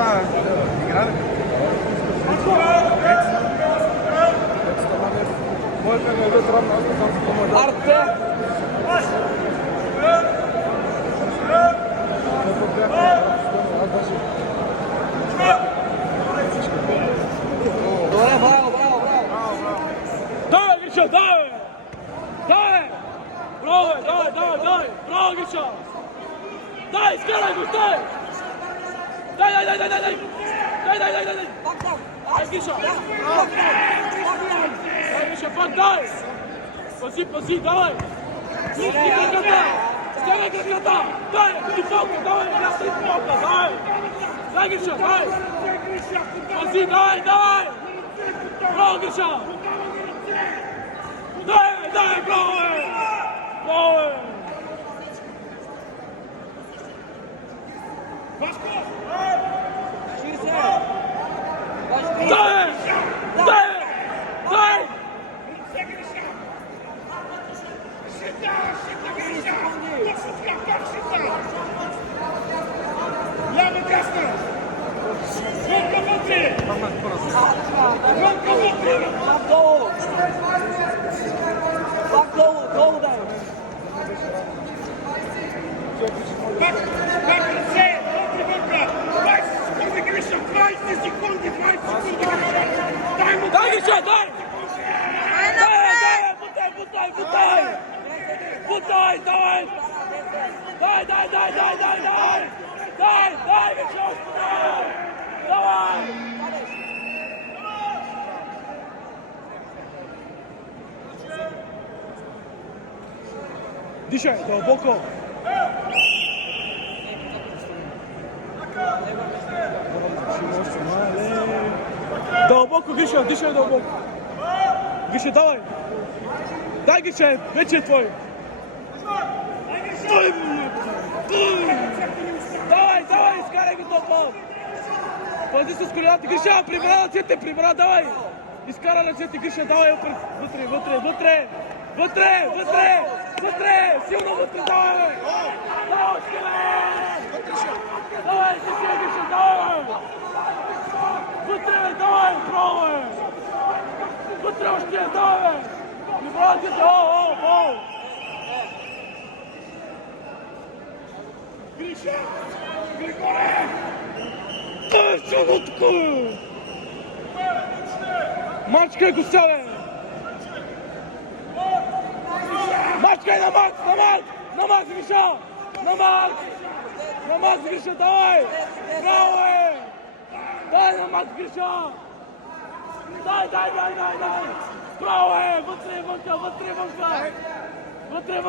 está grande. Daj, Grča, daj! Daj! Bravo, daj! Bravo, Grča! Daj, skaraj go, daj! Daj! Daj, Grča! Daj, Grča, fuck, daj! Pazi, daj! Stjegaj Grčata! Daj, ti foka, daj! Ja sam foka, daj! Daj, Grča, daj! Pazi, daj! Bravo, Grča! Daj, bravo! Daj! Lewy jasno! Ręka wody! Ręka wody! Tak, Andrzej! Dobry Boga! 20 sekund Grysia! 20 sekund Grysia! Daj mu! Daj, Grča, daj! Butaj, dawaj! Daj, Grča, dawaj! Dzisiaj, do boku! Do boku, Grisia, dzisiaj do boku! Grisia, dawaj! Daj, Grisia, wiecie twoje! Dawaj, skaraj go do boku! Позиция с колята, Гриша, прибра ръцете, давай! Изкара ръцете, Гриша, давай, вътре! Силно вътре, давай! Давай, Гриша, давай! Вътре, давай, право, вътре още, давай! Прибра ръцете, Grysia! Grigore! Człowieku! Maczkę go chciałem! Maczkę na Max, Grisia! Na Max, Grisia, dawaj! Brawo! Daj na Max, Grisia! Daj! Brawo! Вътре,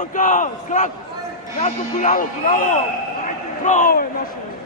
Скрак! Ясно, коляно! Право е, наше!